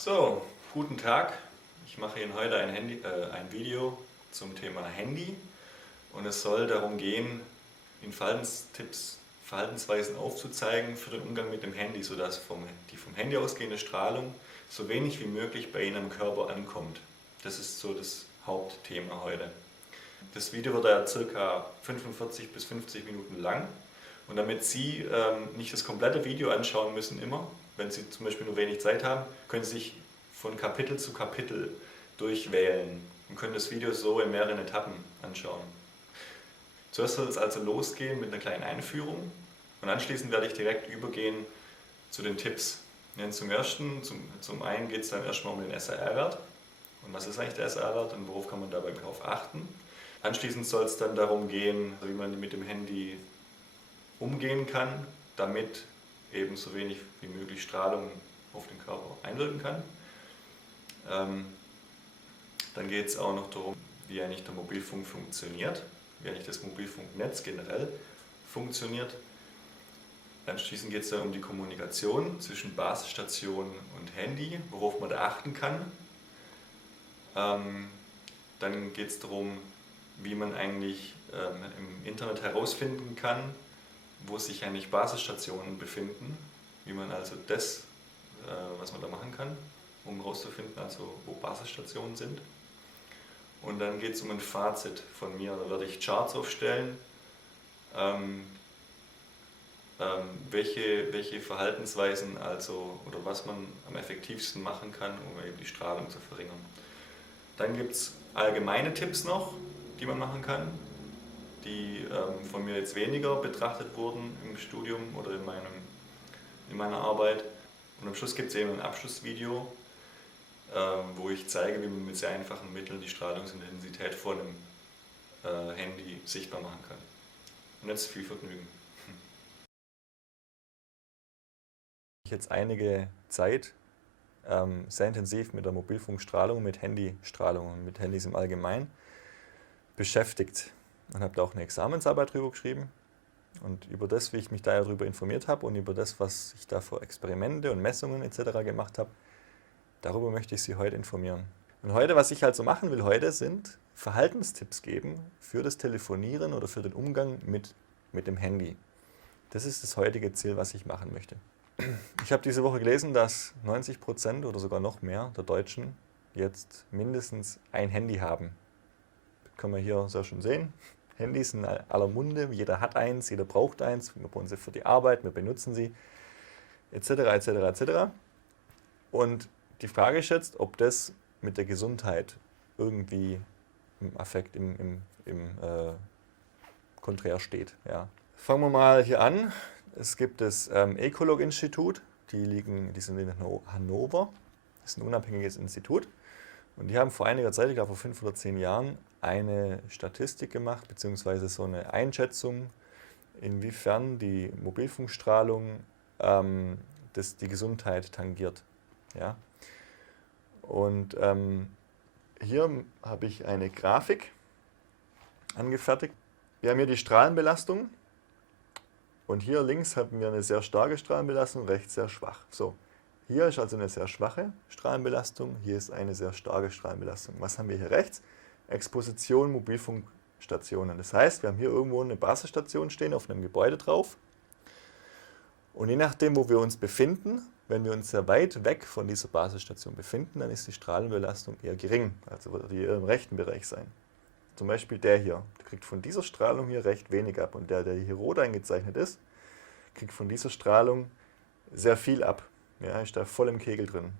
So, guten Tag. Ich mache Ihnen heute ein Video zum Thema Handy und es soll darum gehen, Ihnen Verhaltensweisen aufzuzeigen für den Umgang mit dem Handy, sodass die vom Handy ausgehende Strahlung so wenig wie möglich bei Ihnen im Körper ankommt. Das ist so das Hauptthema heute. Das Video wird ja ca. 45 bis 50 Minuten lang und damit Sie nicht das komplette Video anschauen müssen immer, wenn Sie zum Beispiel nur wenig Zeit haben, können Sie sich von Kapitel zu Kapitel durchwählen und können das Video so in mehreren Etappen anschauen. Zuerst soll es also losgehen mit einer kleinen Einführung und anschließend werde ich direkt übergehen zu den Tipps. Zum einen geht es dann erstmal um den SAR-Wert und was ist eigentlich der SAR-Wert und worauf kann man dabei darauf achten. Anschließend soll es dann darum gehen, wie man mit dem Handy umgehen kann, damit eben so wenig wie möglich Strahlung auf den Körper einwirken kann. Dann geht es auch noch darum, wie eigentlich der Mobilfunk funktioniert, wie eigentlich das Mobilfunknetz generell funktioniert. Anschließend geht es dann um die Kommunikation zwischen Basisstation und Handy, worauf man da achten kann. Dann geht es darum, wie man eigentlich im Internet herausfinden kann, wo sich eigentlich Basisstationen befinden, wie man also was man da machen kann, um herauszufinden, also wo Basisstationen sind. Und dann geht es um ein Fazit von mir, da werde ich Charts aufstellen, welche Verhaltensweisen oder was man am effektivsten machen kann, um eben die Strahlung zu verringern. Dann gibt es allgemeine Tipps noch, die man machen kann, die von mir jetzt weniger betrachtet wurden im Studium oder in meiner Arbeit. Und am Schluss gibt es eben ein Abschlussvideo, wo ich zeige, wie man mit sehr einfachen Mitteln die Strahlungsintensität von einem Handy sichtbar machen kann. Und jetzt viel Vergnügen. Ich jetzt einige Zeit sehr intensiv mit der Mobilfunkstrahlung, mit Handystrahlung und mit Handys im Allgemeinen beschäftigt und habe da auch eine Examensarbeit drüber geschrieben. Und über das, wie ich mich da darüber informiert habe und über das, was ich da für Experimente und Messungen etc. gemacht habe, darüber möchte ich Sie heute informieren. Und heute, was ich also machen will heute, sind Verhaltenstipps geben für das Telefonieren oder für den Umgang mit dem Handy. Das ist das heutige Ziel, was ich machen möchte. Ich habe diese Woche gelesen, dass 90% oder sogar noch mehr der Deutschen jetzt mindestens ein Handy haben. Das kann man hier sehr schön sehen. Handys sind in aller Munde, jeder hat eins, jeder braucht eins, wir brauchen sie für die Arbeit, wir benutzen sie, etc. etc. etc. Und die Frage ist jetzt, ob das mit der Gesundheit irgendwie im Affekt, im Konträr steht. Ja. Fangen wir mal hier an. Es gibt das Ecolog-Institut, die sind in Hannover. Das ist ein unabhängiges Institut. Und die haben vor einiger Zeit, ich glaube vor 5 oder 10 Jahren, eine Statistik gemacht, beziehungsweise so eine Einschätzung, inwiefern die Mobilfunkstrahlung die Gesundheit tangiert. Ja? Und hier habe ich eine Grafik angefertigt. Wir haben hier die Strahlenbelastung und hier links haben wir eine sehr starke Strahlenbelastung, rechts sehr schwach. So, hier ist also eine sehr schwache Strahlenbelastung, hier ist eine sehr starke Strahlenbelastung. Was haben wir hier rechts? Exposition Mobilfunkstationen. Das heißt, wir haben hier irgendwo eine Basisstation stehen auf einem Gebäude drauf. Und je nachdem, wo wir uns befinden, wenn wir uns sehr weit weg von dieser Basisstation befinden, dann ist die Strahlenbelastung eher gering, also wird die eher im rechten Bereich sein. Zum Beispiel der hier, der kriegt von dieser Strahlung hier recht wenig ab und der hier rot eingezeichnet ist, kriegt von dieser Strahlung sehr viel ab. Ja, ist da voll im Kegel drin.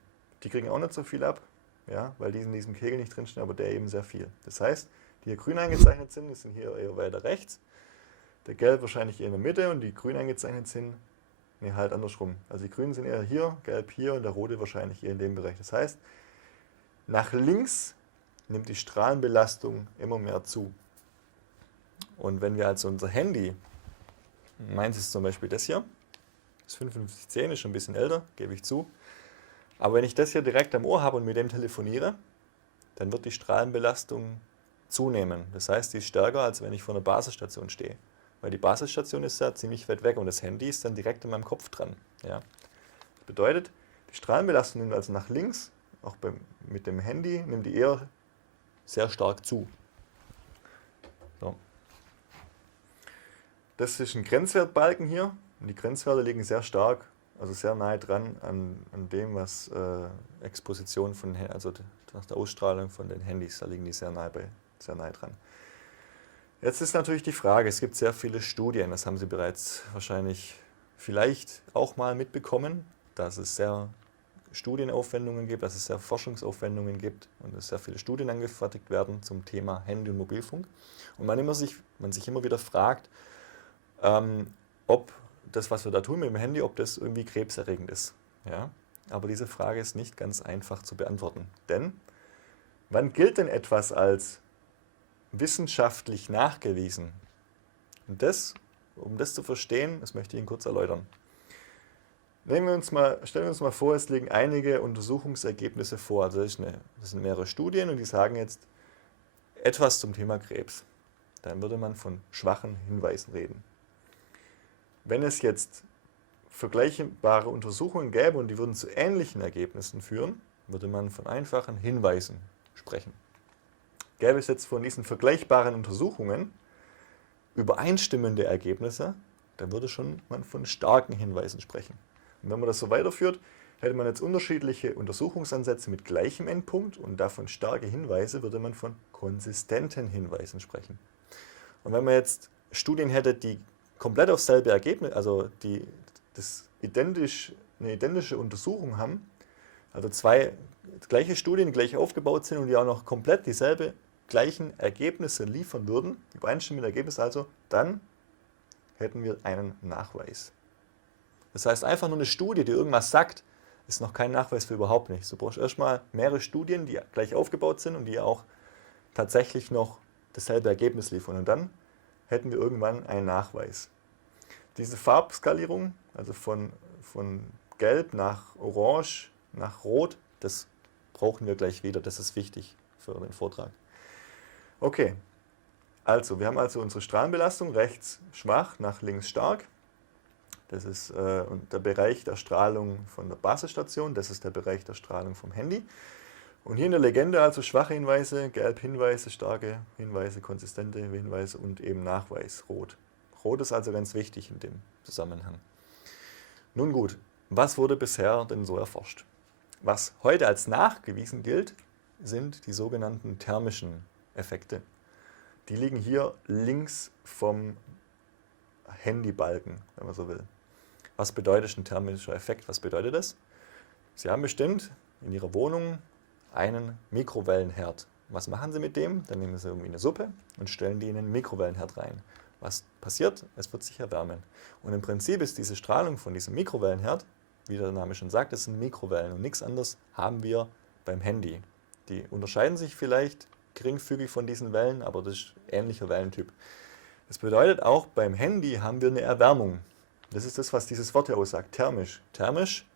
Die kriegen auch nicht so viel ab, ja, weil die in diesem Kegel nicht drinstehen, aber der eben sehr viel. Das heißt, die hier grün eingezeichnet sind, die sind hier eher weiter rechts, der gelb wahrscheinlich eher in der Mitte und die grün eingezeichnet sind, nee, halt andersrum. Also die grünen sind eher hier, gelb hier und der rote wahrscheinlich eher in dem Bereich. Das heißt, nach links nimmt die Strahlenbelastung immer mehr zu. Und wenn wir also unser Handy, meins ist zum Beispiel das hier, das 5510 ist schon ein bisschen älter, gebe ich zu, aber wenn ich das hier direkt am Ohr habe und mit dem telefoniere, dann wird die Strahlenbelastung zunehmen. Das heißt, die ist stärker, als wenn ich vor einer Basisstation stehe. Weil die Basisstation ist ja ziemlich weit weg und das Handy ist dann direkt in meinem Kopf dran. Ja. Das bedeutet, Die Strahlenbelastung nimmt also nach links, auch mit dem Handy, nimmt die eher sehr stark zu. So. Das ist ein Grenzwertbalken hier. Und die Grenzwerte liegen sehr stark, also sehr nahe dran an dem, was Exposition also nach der Ausstrahlung von den Handys, da liegen die sehr nahe dran. Jetzt ist natürlich die Frage, es gibt sehr viele Studien, das haben Sie bereits wahrscheinlich vielleicht auch mal mitbekommen, dass es sehr Studienaufwendungen gibt, dass es sehr Forschungsaufwendungen gibt und dass sehr viele Studien angefertigt werden zum Thema Handy- und Mobilfunk. Und man sich immer wieder fragt, ob das, was wir da tun mit dem Handy, ob das irgendwie krebserregend ist. Ja? Aber diese Frage ist nicht ganz einfach zu beantworten. Denn wann gilt denn etwas als wissenschaftlich nachgewiesen? Und um das zu verstehen, das möchte ich Ihnen kurz erläutern. Stellen wir uns mal vor, es liegen einige Untersuchungsergebnisse vor. Also das sind mehrere Studien und die sagen jetzt etwas zum Thema Krebs. Dann würde man von schwachen Hinweisen reden. Wenn es jetzt vergleichbare Untersuchungen gäbe und die würden zu ähnlichen Ergebnissen führen, würde man von einfachen Hinweisen sprechen. Gäbe es jetzt von diesen vergleichbaren Untersuchungen übereinstimmende Ergebnisse, dann würde man von starken Hinweisen sprechen. Und wenn man das so weiterführt, hätte man jetzt unterschiedliche Untersuchungsansätze mit gleichem Endpunkt und davon starke Hinweise, würde man von konsistenten Hinweisen sprechen. Und wenn man jetzt Studien hätte, die komplett auf selbe Ergebnis, also eine identische Untersuchung haben, also zwei gleiche Studien, die gleich aufgebaut sind und die auch noch komplett gleichen Ergebnisse liefern würden, übereinstimmende Ergebnisse also, dann hätten wir einen Nachweis. Das heißt, einfach nur eine Studie, die irgendwas sagt, ist noch kein Nachweis für überhaupt nichts. Du brauchst erstmal mehrere Studien, die gleich aufgebaut sind und die auch tatsächlich noch dasselbe Ergebnis liefern. Und dann hätten wir irgendwann einen Nachweis. Diese Farbskalierung, also von Gelb nach Orange nach Rot, das brauchen wir gleich wieder. Das ist wichtig für den Vortrag. Okay, also wir haben also unsere Strahlenbelastung rechts schwach, nach links stark. Das ist der Bereich der Strahlung von der Basisstation, das ist der Bereich der Strahlung vom Handy. Und hier in der Legende also schwache Hinweise, gelb Hinweise, starke Hinweise, konsistente Hinweise und eben Nachweis, rot. Rot ist also ganz wichtig in dem Zusammenhang. Nun gut, was wurde bisher denn so erforscht? Was heute als nachgewiesen gilt, sind die sogenannten thermischen Effekte. Die liegen hier links vom Handybalken, wenn man so will. Was bedeutet ein thermischer Effekt? Was bedeutet das? Sie haben bestimmt in Ihrer Wohnung einen Mikrowellenherd. Was machen Sie mit dem? Dann nehmen Sie irgendwie eine Suppe und stellen die in einen Mikrowellenherd rein. Was passiert? Es wird sich erwärmen. Und im Prinzip ist diese Strahlung von diesem Mikrowellenherd, wie der Name schon sagt, das sind Mikrowellen und nichts anderes haben wir beim Handy. Die unterscheiden sich vielleicht geringfügig von diesen Wellen, aber das ist ein ähnlicher Wellentyp. Das bedeutet, auch beim Handy haben wir eine Erwärmung. Das ist das, was dieses Wort hier aussagt, thermisch. Thermisch,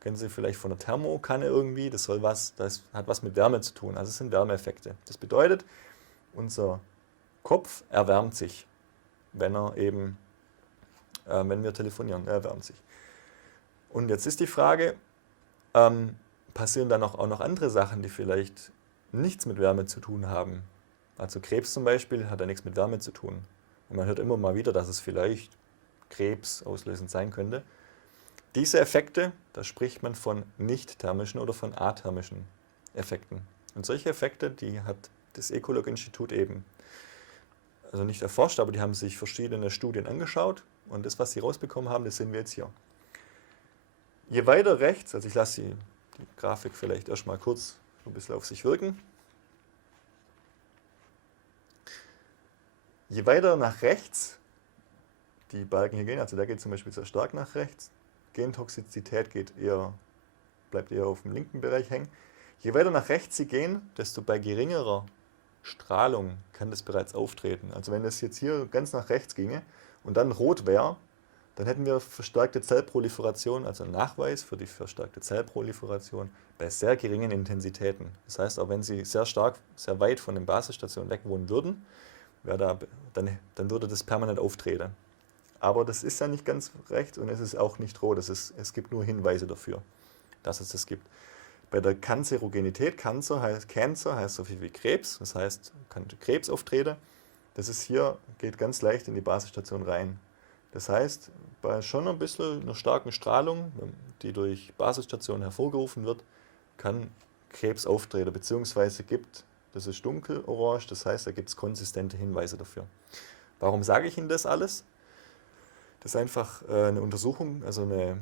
kennen Sie vielleicht von der Thermokanne irgendwie, das hat was mit Wärme zu tun, also es sind Wärmeeffekte. Das bedeutet, unser Kopf erwärmt sich, wenn wir telefonieren, er erwärmt sich. Und jetzt ist die Frage, passieren dann auch noch andere Sachen, die vielleicht nichts mit Wärme zu tun haben? Also Krebs zum Beispiel hat ja nichts mit Wärme zu tun. Und man hört immer mal wieder, dass es vielleicht Krebs auslösend sein könnte. Diese Effekte, da spricht man von nicht-thermischen oder von athermischen Effekten. Und solche Effekte, die hat das Ecolog-Institut eben, also nicht erforscht, aber die haben sich verschiedene Studien angeschaut und das, was sie rausbekommen haben, das sehen wir jetzt hier. Je weiter rechts, also ich lasse die Grafik vielleicht erstmal kurz ein bisschen auf sich wirken. Je weiter nach rechts die Balken hier gehen, also der geht zum Beispiel sehr stark nach rechts, Gentoxizität bleibt eher auf dem linken Bereich hängen. Je weiter nach rechts sie gehen, desto bei geringerer Strahlung kann das bereits auftreten. Also wenn das jetzt hier ganz nach rechts ginge und dann rot wäre, dann hätten wir verstärkte Zellproliferation, also einen Nachweis für die verstärkte Zellproliferation bei sehr geringen Intensitäten. Das heißt, auch wenn Sie sehr weit von den Basisstationen weg wohnen würden, dann würde das permanent auftreten. Aber das ist ja nicht ganz rechts und es ist auch nicht rot, es gibt nur Hinweise dafür. dass es das gibt. Bei der Kanzerogenität, Cancer heißt so viel wie Krebs, das heißt, kann Krebs auftreten. Das ist hier, geht ganz leicht in die Basisstation rein. Das heißt, bei schon ein bisschen einer starken Strahlung, die durch Basisstationen hervorgerufen wird, kann Krebs auftreten, beziehungsweise das ist dunkelorange, das heißt, da gibt es konsistente Hinweise dafür. Warum sage ich Ihnen das alles? Das ist einfach eine Untersuchung, also eine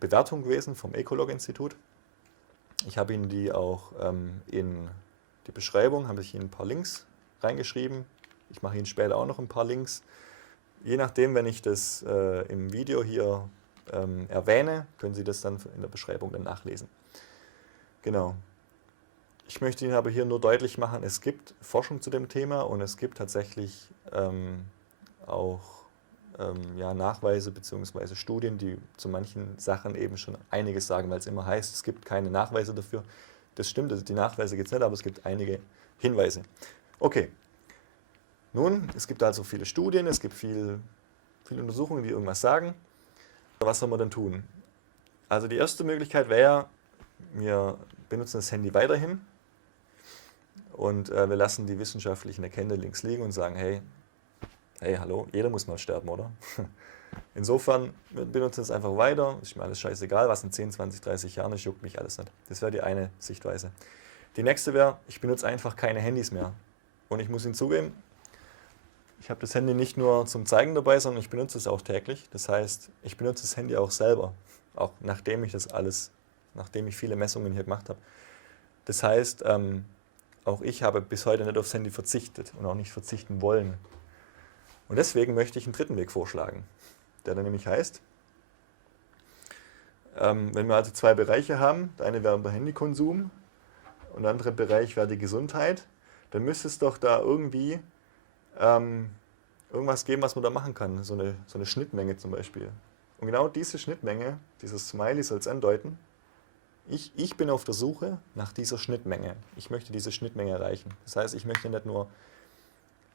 Bewertung gewesen vom Ecolog-Institut. Ich habe Ihnen die auch in die Beschreibung, habe ich Ihnen ein paar Links reingeschrieben. Ich mache Ihnen später auch noch ein paar Links. Je nachdem, wenn ich das im Video hier erwähne, können Sie das dann in der Beschreibung dann nachlesen. Genau. Ich möchte Ihnen aber hier nur deutlich machen, es gibt Forschung zu dem Thema und es gibt tatsächlich auch Nachweise bzw. Studien, die zu manchen Sachen eben schon einiges sagen, weil es immer heißt, es gibt keine Nachweise dafür. Das stimmt, also die Nachweise gibt es nicht, aber es gibt einige Hinweise. Okay, nun, es gibt also viele Studien, es gibt viele Untersuchungen, die irgendwas sagen. Was soll man denn tun? Also die erste Möglichkeit wäre, wir benutzen das Handy weiterhin und wir lassen die wissenschaftlichen Erkenntnisse links liegen und sagen, hey, hallo, jeder muss mal sterben, oder? Insofern, wir benutzen es einfach weiter, ist mir alles scheißegal, was in 10, 20, 30 Jahren ist, juckt mich alles nicht. Das wäre die eine Sichtweise. Die nächste wäre, ich benutze einfach keine Handys mehr. Und ich muss Ihnen zugeben, ich habe das Handy nicht nur zum Zeigen dabei, sondern ich benutze es auch täglich. Das heißt, ich benutze das Handy auch selber, auch nachdem ich viele Messungen hier gemacht habe. Das heißt, auch ich habe bis heute nicht aufs Handy verzichtet und auch nicht verzichten wollen. Und deswegen möchte ich einen dritten Weg vorschlagen, der dann nämlich heißt, wenn wir also zwei Bereiche haben, der eine wäre der Handykonsum und der andere Bereich wäre die Gesundheit, dann müsste es doch da irgendwie irgendwas geben, was man da machen kann, so eine Schnittmenge zum Beispiel. Und genau diese Schnittmenge, dieses Smiley soll es andeuten, ich bin auf der Suche nach dieser Schnittmenge. Ich möchte diese Schnittmenge erreichen. Das heißt, ich möchte nicht nur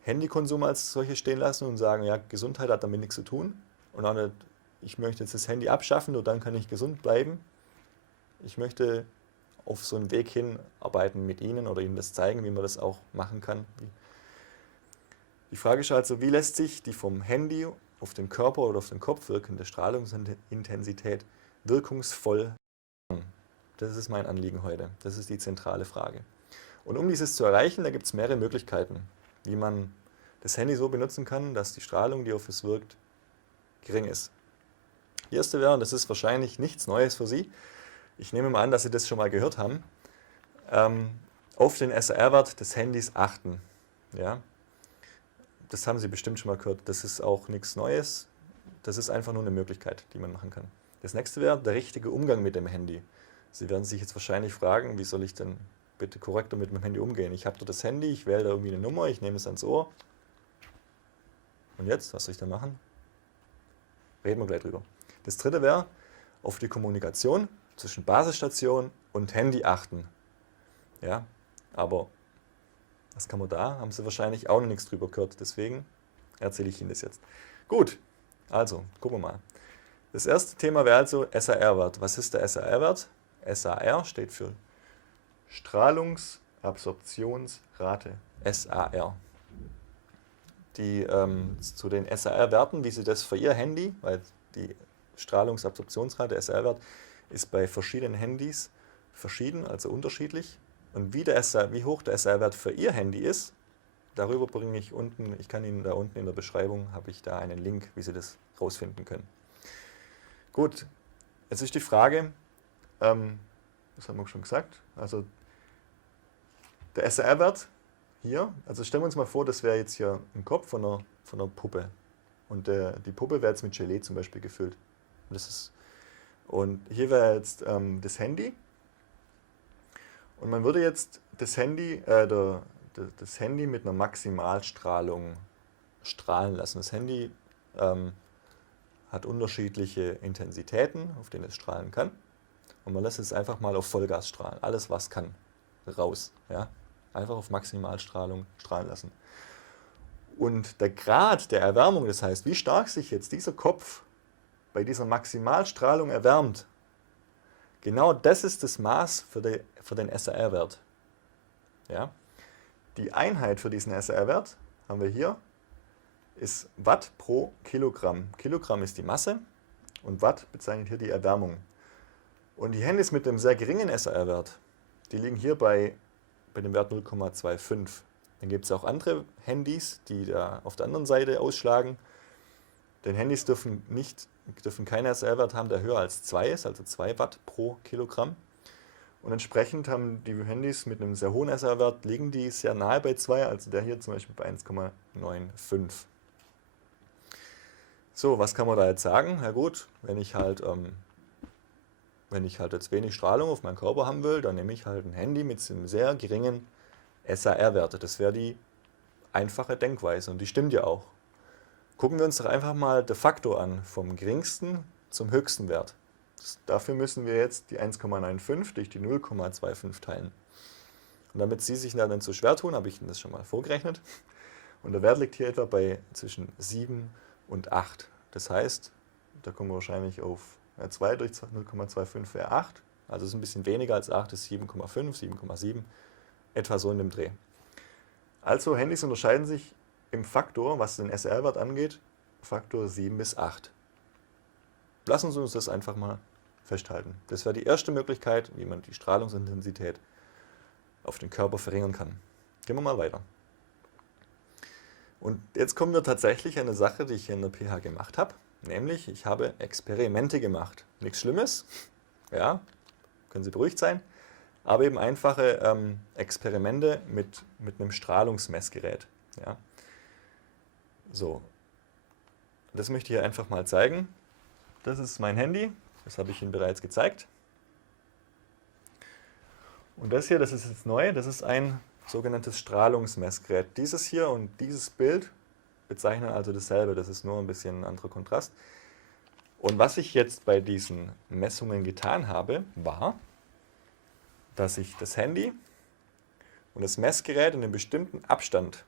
Handykonsum als solche stehen lassen und sagen, ja, Gesundheit hat damit nichts zu tun. Und auch nicht, ich möchte jetzt das Handy abschaffen, nur dann kann ich gesund bleiben. Ich möchte auf so einen Weg hin arbeiten mit Ihnen oder Ihnen das zeigen, wie man das auch machen kann. Die Frage ist also, wie lässt sich die vom Handy auf den Körper oder auf den Kopf wirkende Strahlungsintensität wirkungsvoll machen? Das ist mein Anliegen heute. Das ist die zentrale Frage. Und um dieses zu erreichen, da gibt es mehrere Möglichkeiten, wie man das Handy so benutzen kann, dass die Strahlung, die auf es wirkt, gering ist. Die erste wäre, und das ist wahrscheinlich nichts Neues für Sie, ich nehme mal an, dass Sie das schon mal gehört haben, auf den SAR-Wert des Handys achten. Ja? Das haben Sie bestimmt schon mal gehört, das ist auch nichts Neues, das ist einfach nur eine Möglichkeit, die man machen kann. Das nächste wäre der richtige Umgang mit dem Handy. Sie werden sich jetzt wahrscheinlich fragen, wie soll ich denn bitte korrekter mit meinem Handy umgehen? Ich habe dort das Handy, ich wähle da irgendwie eine Nummer, ich nehme es ans Ohr. Und jetzt, was soll ich da machen? Reden wir gleich drüber. Das dritte wäre, auf die Kommunikation zwischen Basisstation und Handy achten. Ja, aber was kann man da? Haben Sie wahrscheinlich auch noch nichts drüber gehört, deswegen erzähle ich Ihnen das jetzt. Gut, also, gucken wir mal. Das erste Thema wäre also SAR-Wert. Was ist der SAR-Wert? SAR steht für Strahlungsabsorptionsrate, SAR. Zu den SAR-Werten, wie Sie das für Ihr Handy, weil die Strahlungsabsorptionsrate, SAR-Wert, ist bei verschiedenen Handys verschieden, also unterschiedlich. Und wie hoch der SAR-Wert für Ihr Handy ist, darüber bringe ich unten, ich kann Ihnen da unten in der Beschreibung, habe ich da einen Link, wie Sie das rausfinden können. Gut, jetzt ist die Frage, das haben wir schon gesagt, also der SAR-Wert hier, also stellen wir uns mal vor, das wäre jetzt hier ein Kopf von einer Puppe und die Puppe wäre jetzt mit Gelee zum Beispiel gefüllt. Und hier wäre jetzt das Handy und man würde jetzt das Handy mit einer Maximalstrahlung strahlen lassen. Das Handy hat unterschiedliche Intensitäten, auf denen es strahlen kann. Und man lässt es einfach mal auf Vollgas strahlen. Alles, was kann, raus. Ja? Einfach auf Maximalstrahlung strahlen lassen. Und der Grad der Erwärmung, das heißt, wie stark sich jetzt dieser Kopf bei dieser Maximalstrahlung erwärmt, Genau das ist das Maß für den SRR-Wert. Ja? Die Einheit für diesen SRR-Wert haben wir hier, ist Watt pro Kilogramm. Kilogramm ist die Masse und Watt bezeichnet hier die Erwärmung. Und die Handys mit einem sehr geringen SRR-Wert, die liegen hier bei dem Wert 0,25. Dann gibt es auch andere Handys, die da auf der anderen Seite ausschlagen. Denn Handys dürfen keinen SRR-Wert haben, der höher als 2 ist, also 2 Watt pro Kilogramm. Und entsprechend haben die Handys mit einem sehr hohen SRR-Wert, liegen die sehr nahe bei 2, also der hier zum Beispiel bei 1,95. So, was kann man da jetzt sagen? Na gut, wenn ich halt jetzt wenig Strahlung auf meinen Körper haben will, dann nehme ich halt ein Handy mit einem sehr geringen SAR-Wert. Das wäre die einfache Denkweise und die stimmt ja auch. Gucken wir uns doch einfach mal den Faktor an, vom geringsten zum höchsten Wert. Dafür müssen wir jetzt die 1,95 durch die 0,25 teilen. Und damit Sie sich da nicht so schwer tun, habe ich Ihnen das schon mal vorgerechnet. Und der Wert liegt hier etwa bei zwischen 7 und 8. Das heißt, da kommen wir wahrscheinlich auf 2 durch 0,25 wäre 8. Also ist ein bisschen weniger als 8, ist 7,5, 7,7, etwa so in dem Dreh. Also Handys unterscheiden sich im Faktor, was den SRR-Wert angeht, Faktor 7 bis 8. Lassen Sie uns das einfach mal festhalten. Das wäre die erste Möglichkeit, wie man die Strahlungsintensität auf den Körper verringern kann. Gehen wir mal weiter. Und jetzt kommen wir tatsächlich an eine Sache, die ich hier in der PH gemacht habe. Nämlich, ich habe Experimente gemacht. Nichts Schlimmes, ja, können Sie beruhigt sein, aber eben einfache Experimente mit einem Strahlungsmessgerät. Ja. So, das möchte ich hier einfach mal zeigen. Das ist mein Handy, das habe ich Ihnen bereits gezeigt. Und das hier, das ist jetzt neu, das ist ein sogenanntes Strahlungsmessgerät. Dieses hier und dieses Bild bezeichnen also dasselbe, das ist nur ein bisschen ein anderer Kontrast. Und was ich jetzt bei diesen Messungen getan habe, war, dass ich das Handy und das Messgerät in einem bestimmten Abstand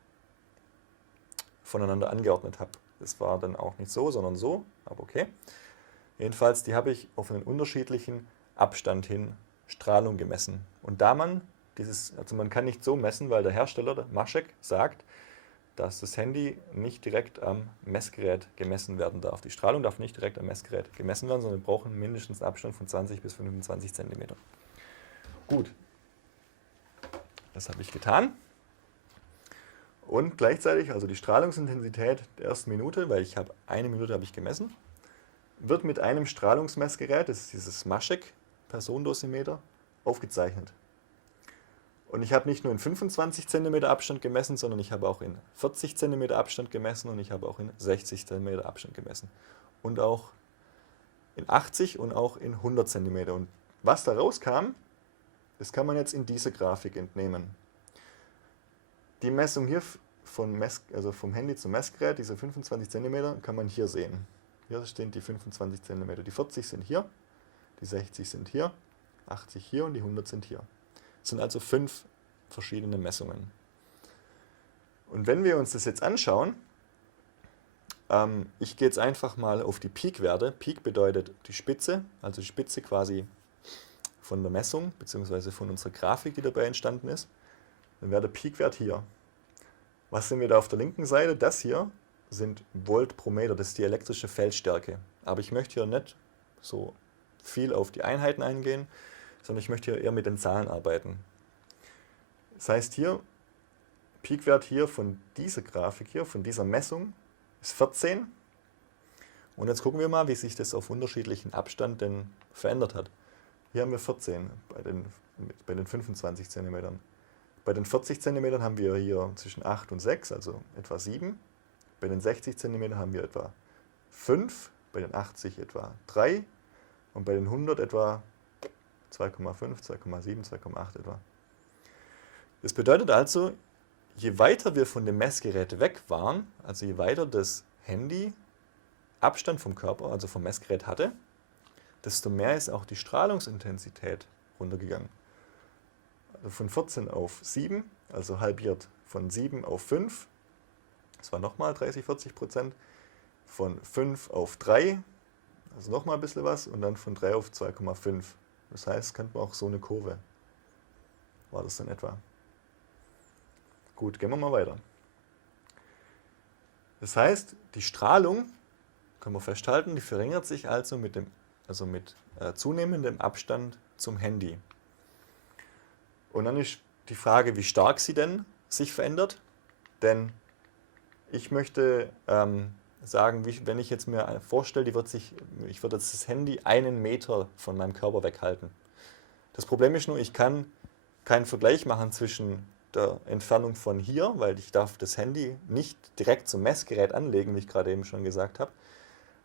voneinander angeordnet habe. Das war dann auch nicht so, sondern so, aber okay. Jedenfalls, die habe ich auf einen unterschiedlichen Abstand hin Strahlung gemessen. Und da man man kann nicht so messen, weil der Hersteller, der Maschek, sagt, dass das Handy nicht direkt am Messgerät gemessen werden darf. Die Strahlung darf nicht direkt am Messgerät gemessen werden, sondern wir brauchen mindestens einen Abstand von 20 bis 25 cm. Gut, das habe ich getan. Und gleichzeitig, also die Strahlungsintensität der ersten Minute, weil ich habe 1 Minute habe ich gemessen, wird mit einem Strahlungsmessgerät, das ist dieses Maschek Personendosimeter, aufgezeichnet. Und ich habe nicht nur in 25 cm Abstand gemessen, sondern ich habe auch in 40 cm Abstand gemessen und ich habe auch in 60 cm Abstand gemessen. Und auch in 80 und auch in 100 cm. Und was da rauskam, das kann man jetzt in diese Grafik entnehmen. Die Messung hier vom Handy zum Messgerät, diese 25 cm, kann man hier sehen. Hier stehen die 25 cm. Die 40 sind hier, die 60 sind hier, 80 hier und die 100 sind hier. Das sind also 5 verschiedene Messungen. Und wenn wir uns das jetzt anschauen, ich gehe jetzt einfach mal auf die Peak-Werte. Peak bedeutet die Spitze, also die Spitze quasi von der Messung, beziehungsweise von unserer Grafik, die dabei entstanden ist. Dann wäre der Peak-Wert hier. Was sehen wir da auf der linken Seite? Das hier sind Volt pro Meter, das ist die elektrische Feldstärke. Aber ich möchte hier nicht so viel auf die Einheiten eingehen, sondern ich möchte hier eher mit den Zahlen arbeiten. Das heißt hier, Peakwert hier von dieser Grafik hier, von dieser Messung, ist 14. Und jetzt gucken wir mal, wie sich das auf unterschiedlichen Abstand denn verändert hat. Hier haben wir 14 bei den 25 cm. Bei den 40 cm haben wir hier zwischen 8 und 6, also etwa 7. Bei den 60 cm haben wir etwa 5, bei den 80 etwa 3 und bei den 100 etwa 2,5, 2,7, 2,8 etwa. Das bedeutet also, je weiter wir von dem Messgerät weg waren, also je weiter das Handy Abstand vom Körper, also vom Messgerät hatte, desto mehr ist auch die Strahlungsintensität runtergegangen. Also von 14 auf 7, also halbiert. Von 7 auf 5, das war nochmal 30-40%. Von 5 auf 3, also nochmal ein bisschen was. Und dann von 3 auf 2,5, Das heißt, könnte man auch so eine Kurve, war das dann etwa. Gut, gehen wir mal weiter. Das heißt, die Strahlung, können wir festhalten, die verringert sich also mit zunehmendem Abstand zum Handy. Und dann ist die Frage, wie stark sie denn sich verändert. Denn ich möchte sagen, wenn ich jetzt mir vorstelle, ich würde jetzt das Handy 1 Meter von meinem Körper weghalten. Das Problem ist nur, ich kann keinen Vergleich machen zwischen der Entfernung von hier, weil ich darf das Handy nicht direkt zum Messgerät anlegen, wie ich gerade eben schon gesagt habe.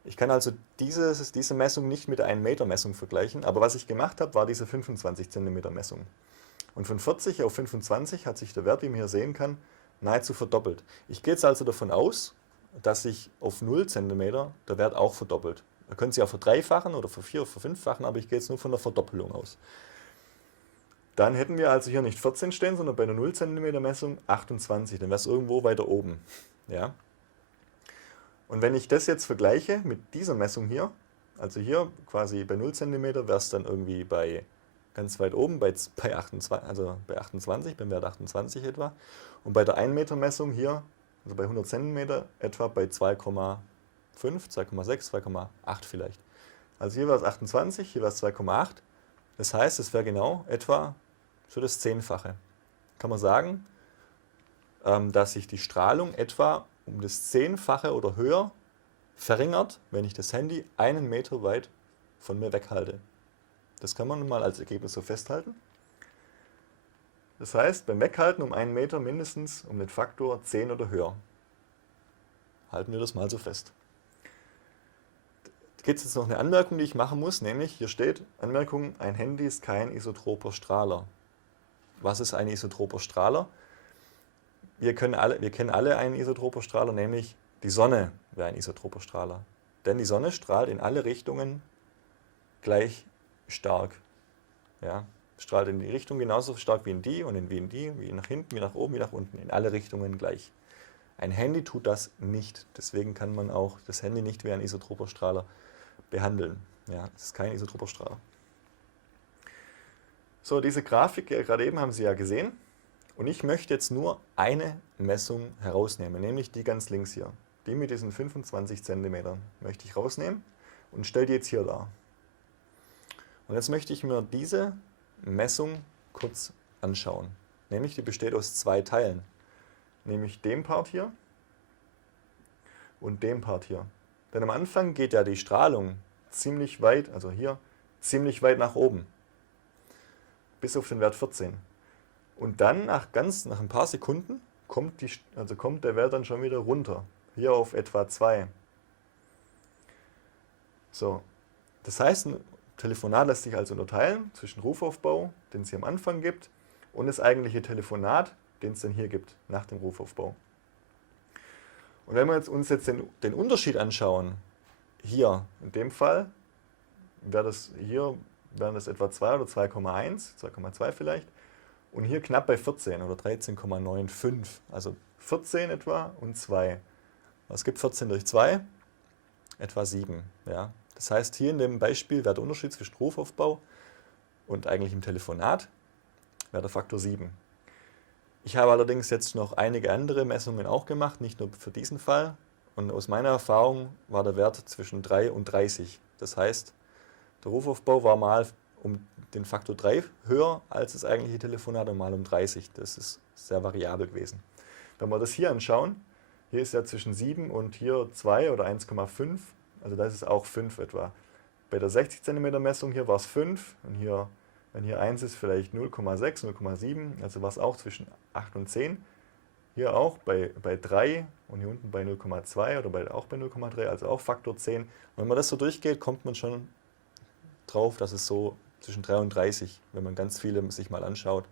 Ich kann also diese Messung nicht mit der 1 Meter Messung vergleichen, aber was ich gemacht habe, war diese 25 Zentimeter Messung. Und von 40 auf 25 hat sich der Wert, wie man hier sehen kann, nahezu verdoppelt. Ich gehe jetzt also davon aus, dass sich auf 0 cm der Wert auch verdoppelt. Da können Sie auch verdreifachen oder verfünffachen, aber ich gehe jetzt nur von der Verdoppelung aus. Dann hätten wir also hier nicht 14 stehen, sondern bei einer 0 cm Messung 28. Dann wäre es irgendwo weiter oben. Ja? Und wenn ich das jetzt vergleiche mit dieser Messung hier, also hier quasi bei 0 cm wäre es dann irgendwie ganz weit oben, bei 28, beim Wert 28 etwa. Und bei der 1 Meter Messung hier, also bei 100 cm, etwa bei 2,5, 2,6, 2,8 vielleicht. Also hier war es 28, hier war es 2,8. Das heißt, es wäre genau etwa für das 10-fache. Kann man sagen, dass sich die Strahlung etwa um das 10-fache oder höher verringert, wenn ich das Handy 1 Meter weit von mir weghalte. Das kann man mal als Ergebnis so festhalten. Das heißt, beim Weghalten um 1 Meter mindestens um den Faktor 10 oder höher. Halten wir das mal so fest. Da gibt es jetzt noch eine Anmerkung, die ich machen muss, nämlich hier steht, Anmerkung, ein Handy ist kein isotroper Strahler. Was ist ein isotroper Strahler? Wir kennen alle einen isotroper Strahler, nämlich die Sonne wäre ein isotroper Strahler. Denn die Sonne strahlt in alle Richtungen gleich stark. Ja, strahlt in die Richtung genauso stark wie in die und wie in die, wie nach hinten, wie nach oben, wie nach unten, in alle Richtungen gleich. Ein Handy tut das nicht. Deswegen kann man auch das Handy nicht wie ein isotroper Strahler behandeln. Ja, es ist kein isotroper Strahler. So, diese Grafik gerade eben haben Sie ja gesehen. Und ich möchte jetzt nur eine Messung herausnehmen, nämlich die ganz links hier. Die mit diesen 25 cm möchte ich rausnehmen und stelle die jetzt hier dar. Und jetzt möchte ich mir diese Messung kurz anschauen. Nämlich die besteht aus 2 Teilen. Nämlich dem Part hier und dem Part hier. Denn am Anfang geht ja die Strahlung ziemlich weit, also hier, ziemlich weit nach oben. Bis auf den Wert 14. Und dann nach ein paar Sekunden kommt der Wert dann schon wieder runter. Hier auf etwa 2. So, das heißt, ein Telefonat lässt sich also unterteilen zwischen Rufaufbau, den es hier am Anfang gibt, und das eigentliche Telefonat, den es dann hier gibt, nach dem Rufaufbau. Und wenn wir uns jetzt den Unterschied anschauen, hier in dem Fall, wären das etwa 2 oder 2,1, 2,2 vielleicht, und hier knapp bei 14 oder 13,95, also 14 etwa und 2. Was gibt 14 durch 2? Etwa 7. Ja. Das heißt, hier in dem Beispiel wäre der Unterschied zwischen Rufaufbau und eigentlich im Telefonat, wäre der Faktor 7. Ich habe allerdings jetzt noch einige andere Messungen auch gemacht, nicht nur für diesen Fall. Und aus meiner Erfahrung war der Wert zwischen 3 und 30. Das heißt, der Rufaufbau war mal um den Faktor 3 höher als das eigentliche Telefonat und mal um 30. Das ist sehr variabel gewesen. Wenn wir das hier anschauen, hier ist ja zwischen 7 und hier 2 oder 1,5, also das ist auch 5 etwa. Bei der 60 cm Messung hier war es 5 und hier, wenn hier 1 ist, vielleicht 0,6, 0,7, also war es auch zwischen 8 und 10. Hier auch bei 3 und hier unten bei 0,2 oder auch bei 0,3, also auch Faktor 10. Und wenn man das so durchgeht, kommt man schon drauf, dass es so zwischen 3 und 30, wenn man ganz viele sich mal anschaut.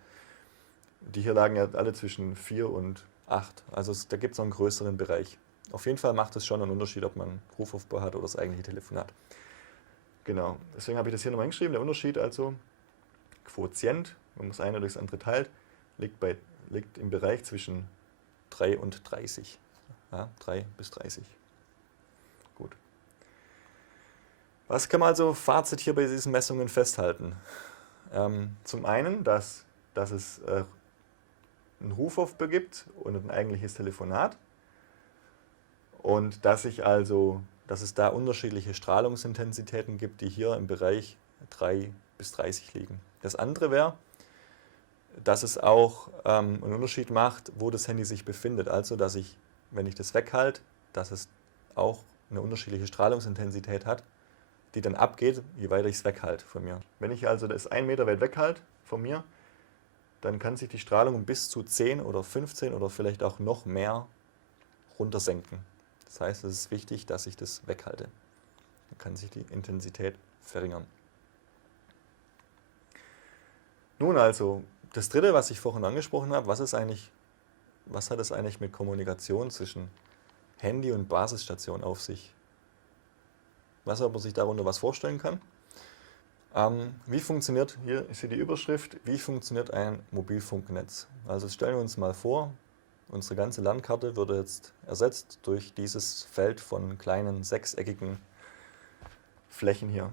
Die hier lagen ja alle zwischen 4 und 8, also da gibt es noch einen größeren Bereich. Auf jeden Fall macht es schon einen Unterschied, ob man Rufaufbau hat oder das eigentliche Telefonat. Genau, deswegen habe ich das hier nochmal hingeschrieben. Der Unterschied also, Quotient, wenn man das eine durch das andere teilt, liegt im Bereich zwischen 3 und 30. Ja, 3 bis 30. Gut. Was kann man also Fazit hier bei diesen Messungen festhalten? Zum einen, dass es einen Rufauf begibt und ein eigentliches Telefonat und dass es da unterschiedliche Strahlungsintensitäten gibt, die hier im Bereich 3 bis 30 liegen. Das andere wäre, dass es auch einen Unterschied macht, wo das Handy sich befindet. Also, dass ich, wenn ich das weghalte, dass es auch eine unterschiedliche Strahlungsintensität hat, die dann abgeht, je weiter ich es weghalte von mir. Wenn ich also das 1 Meter weit weghalte von mir, dann kann sich die Strahlung um bis zu 10 oder 15 oder vielleicht auch noch mehr runtersenken. Das heißt, es ist wichtig, dass ich das weghalte. Dann kann sich die Intensität verringern. Nun also, das dritte, was ich vorhin angesprochen habe, was hat es eigentlich mit Kommunikation zwischen Handy und Basisstation auf sich? Was, ob man sich darunter was vorstellen kann? Wie funktioniert, hier ist hier die Überschrift, wie funktioniert ein Mobilfunknetz? Also stellen wir uns mal vor, unsere ganze Landkarte würde jetzt ersetzt durch dieses Feld von kleinen sechseckigen Flächen hier.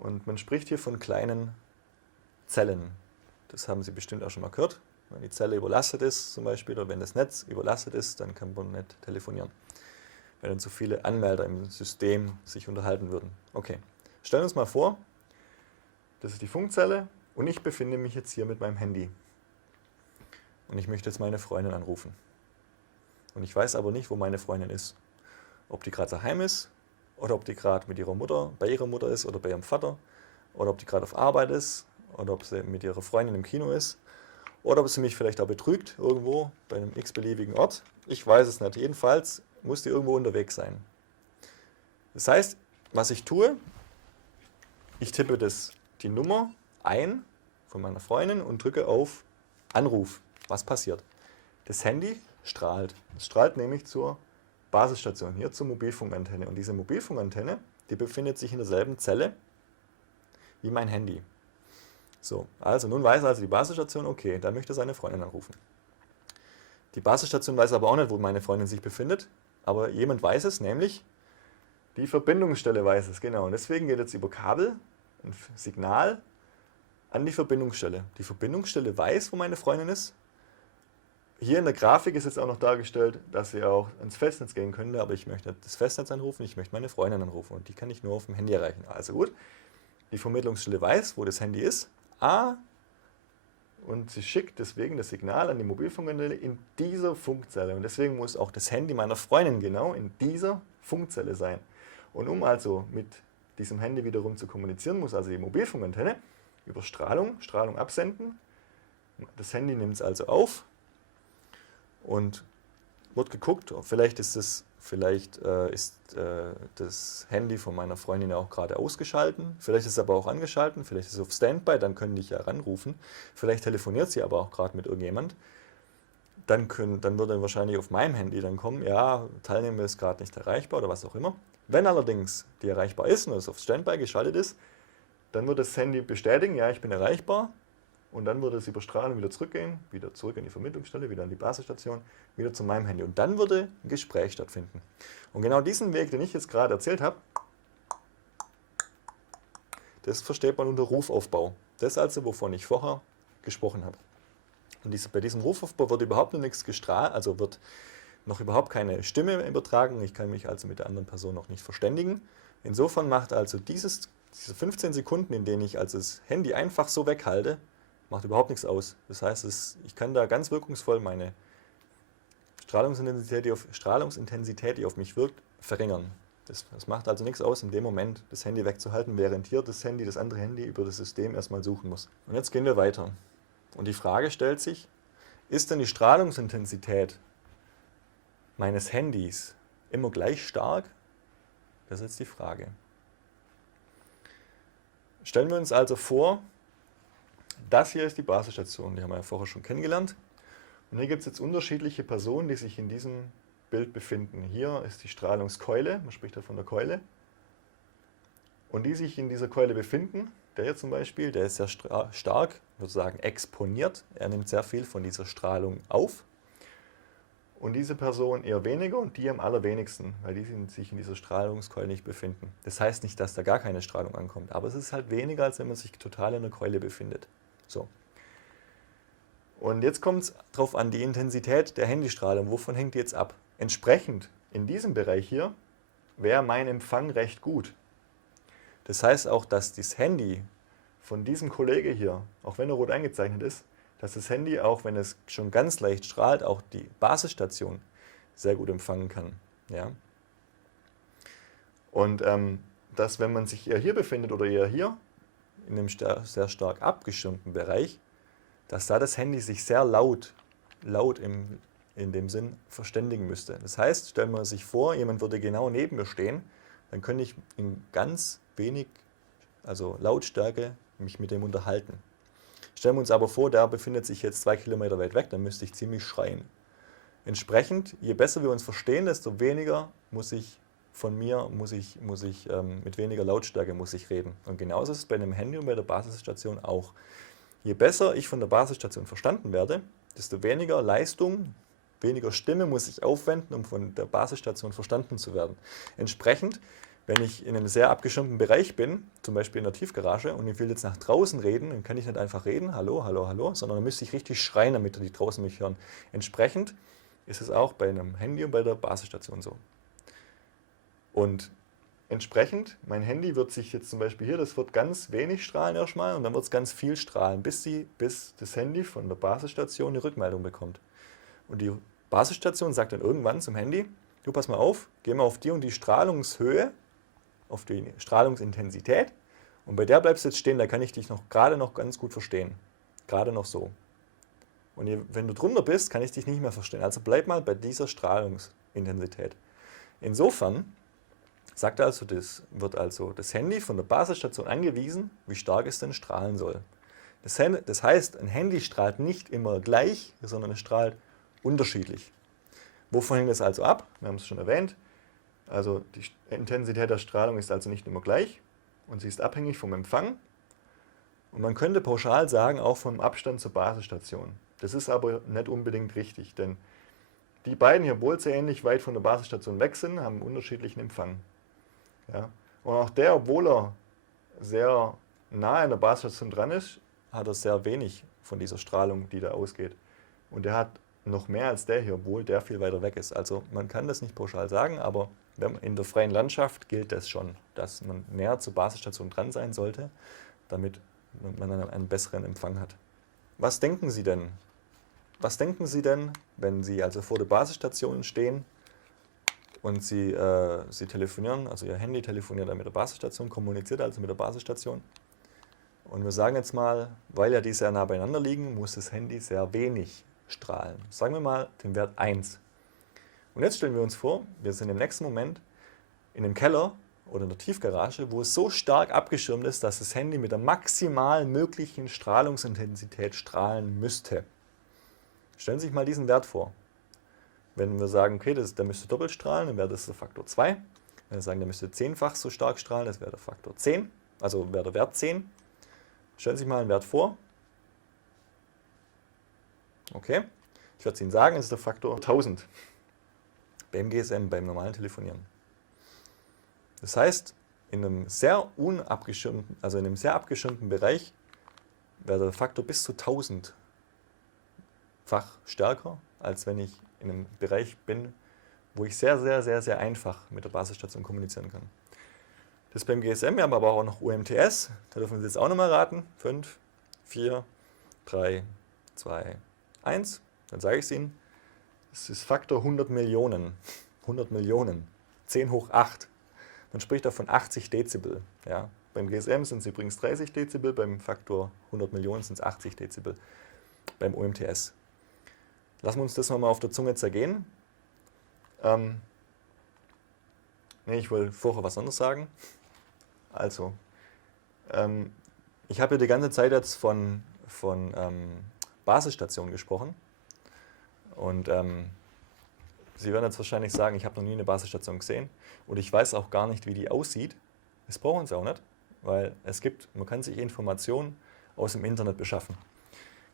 Und man spricht hier von kleinen Zellen. Das haben Sie bestimmt auch schon mal gehört. Wenn die Zelle überlastet ist zum Beispiel oder wenn das Netz überlastet ist, dann kann man nicht telefonieren. Wenn dann zu viele Anmelder im System sich unterhalten würden. Okay, stellen wir uns mal vor, das ist die Funkzelle und ich befinde mich jetzt hier mit meinem Handy. Und ich möchte jetzt meine Freundin anrufen. Und ich weiß aber nicht, wo meine Freundin ist. Ob die gerade daheim ist oder ob die gerade mit ihrer Mutter, bei ihrer Mutter ist oder bei ihrem Vater. Oder ob die gerade auf Arbeit ist oder ob sie mit ihrer Freundin im Kino ist. Oder ob sie mich vielleicht auch betrügt, irgendwo bei einem x-beliebigen Ort. Ich weiß es nicht. Jedenfalls muss die irgendwo unterwegs sein. Das heißt, was ich tue, ich tippe die Nummer ein von meiner Freundin und drücke auf Anruf. Was passiert? Das Handy strahlt. Es strahlt nämlich zur Basisstation, hier zur Mobilfunkantenne. Und diese Mobilfunkantenne, die befindet sich in derselben Zelle wie mein Handy. So, also nun weiß also die Basisstation, okay, da möchte seine Freundin anrufen. Die Basisstation weiß aber auch nicht, wo meine Freundin sich befindet, aber jemand weiß es, nämlich die Verbindungsstelle weiß es, genau. Und deswegen geht jetzt über Kabel ein Signal an die Verbindungsstelle. Die Verbindungsstelle weiß, wo meine Freundin ist. Hier in der Grafik ist jetzt auch noch dargestellt, dass sie auch ins Festnetz gehen könnte, aber ich möchte nicht das Festnetz anrufen, ich möchte meine Freundin anrufen und die kann ich nur auf dem Handy erreichen. Also gut, die Vermittlungsstelle weiß, wo das Handy ist, und sie schickt deswegen das Signal an die Mobilfunkantenne in dieser Funkzelle. Und deswegen muss auch das Handy meiner Freundin genau in dieser Funkzelle sein. Und um also mit diesem Handy wiederum zu kommunizieren, muss also die Mobilfunkantenne über Strahlung absenden. Das Handy nimmt es also auf und wird geguckt, vielleicht ist das Handy von meiner Freundin ja auch gerade ausgeschalten, vielleicht ist es aber auch angeschalten, vielleicht ist es auf Standby, dann können die ja ranrufen, vielleicht telefoniert sie aber auch gerade mit irgendjemand, dann würde wahrscheinlich auf meinem Handy dann kommen, ja, Teilnehmer ist gerade nicht erreichbar oder was auch immer. Wenn allerdings die erreichbar ist und es auf Standby geschaltet ist, dann wird das Handy bestätigen, ja, ich bin erreichbar. Und dann würde es über Strahlung wieder zurückgehen, wieder zurück in die Vermittlungsstelle, wieder an die Basisstation, wieder zu meinem Handy. Und dann würde ein Gespräch stattfinden. Und genau diesen Weg, den ich jetzt gerade erzählt habe, das versteht man unter Rufaufbau. Das also, wovon ich vorher gesprochen habe. Und bei diesem Rufaufbau wird überhaupt noch nichts gestrahlt, also wird noch überhaupt keine Stimme übertragen. Ich kann mich also mit der anderen Person noch nicht verständigen. Insofern macht also diese 15 Sekunden, in denen ich also das Handy einfach so weghalte, macht überhaupt nichts aus. Das heißt, ich kann da ganz wirkungsvoll meine Strahlungsintensität, die auf mich wirkt, verringern. Das macht also nichts aus, in dem Moment das Handy wegzuhalten, während hier das andere Handy über das System erstmal suchen muss. Und jetzt gehen wir weiter. Und die Frage stellt sich, ist denn die Strahlungsintensität meines Handys immer gleich stark? Das ist jetzt die Frage. Stellen wir uns also vor, das hier ist die Basisstation, die haben wir ja vorher schon kennengelernt. Und hier gibt es jetzt unterschiedliche Personen, die sich in diesem Bild befinden. Hier ist die Strahlungskeule, man spricht da von der Keule. Und die sich in dieser Keule befinden, der hier zum Beispiel, der ist sehr stark, ich würde sagen exponiert. Er nimmt sehr viel von dieser Strahlung auf. und diese Person eher weniger und die am allerwenigsten, weil die sich in dieser Strahlungskeule nicht befinden. Das heißt nicht, dass da gar keine Strahlung ankommt, aber es ist halt weniger, als wenn man sich total in der Keule befindet. So. Und jetzt kommt es darauf an, die Intensität der Handystrahlung, wovon hängt die jetzt ab? Entsprechend in diesem Bereich hier wäre mein Empfang recht gut. Das heißt auch, dass das Handy von diesem Kollege hier, auch wenn er rot eingezeichnet ist, dass das Handy, auch wenn es schon ganz leicht strahlt, auch die Basisstation sehr gut empfangen kann. Ja? Und dass, wenn man sich eher hier befindet oder eher hier, in einem sehr stark abgeschirmten Bereich, dass da das Handy sich sehr laut in dem Sinn verständigen müsste. Das heißt, stellen wir sich vor, jemand würde genau neben mir stehen, dann könnte ich in ganz wenig, also Lautstärke, mich mit dem unterhalten. Stellen wir uns aber vor, der befindet sich jetzt 2 Kilometer weit weg, dann müsste ich ziemlich schreien. Entsprechend, je besser wir uns verstehen, desto weniger muss ich mit weniger Lautstärke muss ich reden. Und genauso ist es bei einem Handy und bei der Basisstation auch. Je besser ich von der Basisstation verstanden werde, desto weniger Leistung, weniger Stimme muss ich aufwenden, um von der Basisstation verstanden zu werden. Entsprechend, wenn ich in einem sehr abgeschirmten Bereich bin, zum Beispiel in der Tiefgarage, und ich will jetzt nach draußen reden, dann kann ich nicht einfach reden, hallo, hallo, hallo, sondern dann müsste ich richtig schreien, damit die draußen mich hören. Entsprechend ist es auch bei einem Handy und bei der Basisstation so. Und entsprechend, mein Handy wird sich jetzt zum Beispiel hier, das wird ganz wenig strahlen erstmal und dann wird es ganz viel strahlen, bis das Handy von der Basisstation eine Rückmeldung bekommt. Und die Basisstation sagt dann irgendwann zum Handy, du pass mal auf, geh mal auf die und die Strahlungshöhe, auf die Strahlungsintensität und bei der bleibst du jetzt stehen, da kann ich dich gerade noch ganz gut verstehen. Gerade noch so. Und wenn du drunter bist, kann ich dich nicht mehr verstehen. Also bleib mal bei dieser Strahlungsintensität. Insofern wird also das Handy von der Basisstation angewiesen, wie stark es denn strahlen soll. Das heißt, ein Handy strahlt nicht immer gleich, sondern es strahlt unterschiedlich. Wovon hängt das also ab? Wir haben es schon erwähnt. Also die Intensität der Strahlung ist also nicht immer gleich und sie ist abhängig vom Empfang. Und man könnte pauschal sagen, auch vom Abstand zur Basisstation. Das ist aber nicht unbedingt richtig, denn die beiden hier, obwohl sie ähnlich weit von der Basisstation weg sind, haben einen unterschiedlichen Empfang. Ja? Und auch der, obwohl er sehr nah an der Basisstation dran ist, hat er sehr wenig von dieser Strahlung, die da ausgeht. Und der hat noch mehr als der hier, obwohl der viel weiter weg ist. Also man kann das nicht pauschal sagen, aber in der freien Landschaft gilt das schon, dass man näher zur Basisstation dran sein sollte, damit man einen besseren Empfang hat. Was denken Sie denn? Was denken Sie denn, wenn Sie also vor der Basisstation stehen und Sie telefonieren, also Ihr Handy telefoniert dann mit der Basisstation, kommuniziert also mit der Basisstation. Und wir sagen jetzt mal, weil ja die sehr nah beieinander liegen, muss das Handy sehr wenig strahlen. Sagen wir mal den Wert 1. Und jetzt stellen wir uns vor, wir sind im nächsten Moment in einem Keller oder in der Tiefgarage, wo es so stark abgeschirmt ist, dass das Handy mit der maximal möglichen Strahlungsintensität strahlen müsste. Stellen Sie sich mal diesen Wert vor. Wenn wir sagen, okay, der müsste doppelt strahlen, dann wäre das der Faktor 2. Wenn wir sagen, der müsste 10-fach so stark strahlen, das wäre der Faktor 10, also wäre der Wert 10. Stellen Sie sich mal einen Wert vor. Okay, ich werde es Ihnen sagen, es ist der Faktor 1000 beim GSM, beim normalen Telefonieren. Das heißt, in einem sehr unabgeschirmten, also in einem sehr abgeschirmten Bereich wäre der Faktor bis zu 1000-fach stärker, als wenn ich in einem Bereich bin, wo ich sehr, sehr, sehr, sehr einfach mit der Basisstation kommunizieren kann. Das beim GSM, wir haben aber auch noch UMTS, da dürfen Sie jetzt auch nochmal raten. 5, 4, 3, 2, 1. Dann sage ich es Ihnen. Es ist Faktor 100 Millionen. 100 Millionen. 10 hoch 8. Man spricht da von 80 Dezibel. Ja. Beim GSM sind es übrigens 30 Dezibel, beim Faktor 100 Millionen sind es 80 Dezibel. Beim UMTS. Lassen wir uns das nochmal auf der Zunge zergehen. Ich wollte vorher was anderes sagen. Also, ich habe ja die ganze Zeit jetzt von Basisstationen gesprochen. Und Sie werden jetzt wahrscheinlich sagen, ich habe noch nie eine Basisstation gesehen und ich weiß auch gar nicht, wie die aussieht. Das brauchen Sie auch nicht, weil man kann sich Informationen aus dem Internet beschaffen.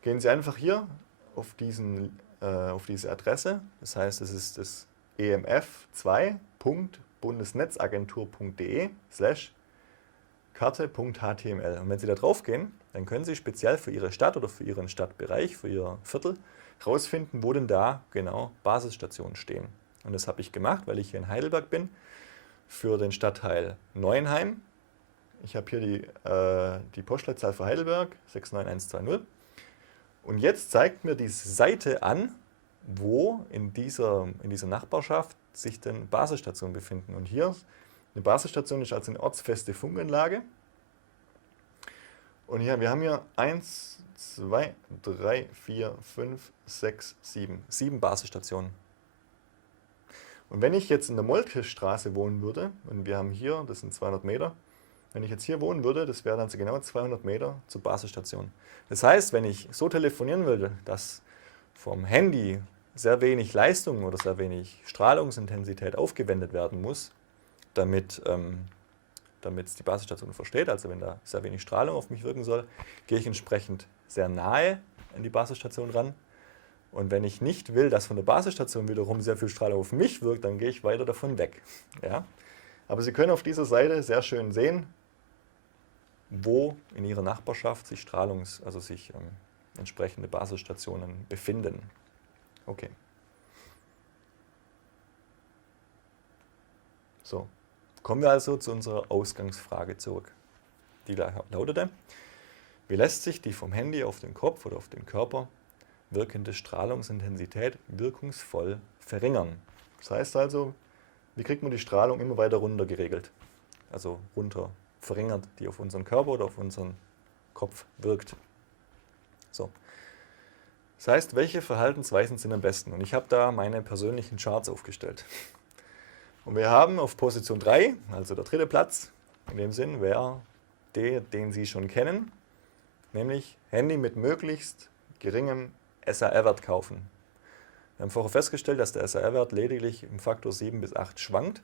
Gehen Sie einfach hier auf diesen auf diese Adresse. Das heißt, es ist das emf2.bundesnetzagentur.de/karte.html. Und wenn Sie da drauf gehen, dann können Sie speziell für Ihre Stadt oder für Ihren Stadtbereich, für Ihr Viertel, herausfinden, wo denn da genau Basisstationen stehen. Und das habe ich gemacht, weil ich hier in Heidelberg bin, für den Stadtteil Neuenheim. Ich habe hier die Postleitzahl für Heidelberg, 69120. Und jetzt zeigt mir die Seite an, wo in dieser Nachbarschaft sich denn Basisstationen befinden. Und hier, eine Basisstation ist also eine ortsfeste Funkanlage. Und hier, wir haben hier 1, 2, 3, 4, 5, 6, 7 Basisstationen. Und wenn ich jetzt in der Moltkestraße wohnen würde, und wir haben hier, das sind 200 Meter, wenn ich jetzt hier wohnen würde, das wären also genau 200 Meter zur Basisstation. Das heißt, wenn ich so telefonieren würde, dass vom Handy sehr wenig Leistung oder sehr wenig Strahlungsintensität aufgewendet werden muss, damit es die Basisstation versteht, also wenn da sehr wenig Strahlung auf mich wirken soll, gehe ich entsprechend sehr nahe an die Basisstation ran. Und wenn ich nicht will, dass von der Basisstation wiederum sehr viel Strahlung auf mich wirkt, dann gehe ich weiter davon weg. Ja? Aber Sie können auf dieser Seite sehr schön sehen, wo in Ihrer Nachbarschaft sich entsprechende Basisstationen befinden. Okay. So, kommen wir also zu unserer Ausgangsfrage zurück. Die lautete: Wie lässt sich die vom Handy auf den Kopf oder auf den Körper wirkende Strahlungsintensität wirkungsvoll verringern? Das heißt also, wie kriegt man die Strahlung immer weiter runter geregelt? Also runter verringert, die auf unseren Körper oder auf unseren Kopf wirkt. So. Das heißt, welche Verhaltensweisen sind am besten? Und ich habe da meine persönlichen Charts aufgestellt. Und wir haben auf Position 3, also der dritte Platz, in dem Sinn, wäre der, den Sie schon kennen, nämlich Handy mit möglichst geringem SAR-Wert kaufen. Wir haben vorher festgestellt, dass der SAR-Wert lediglich im Faktor 7 bis 8 schwankt.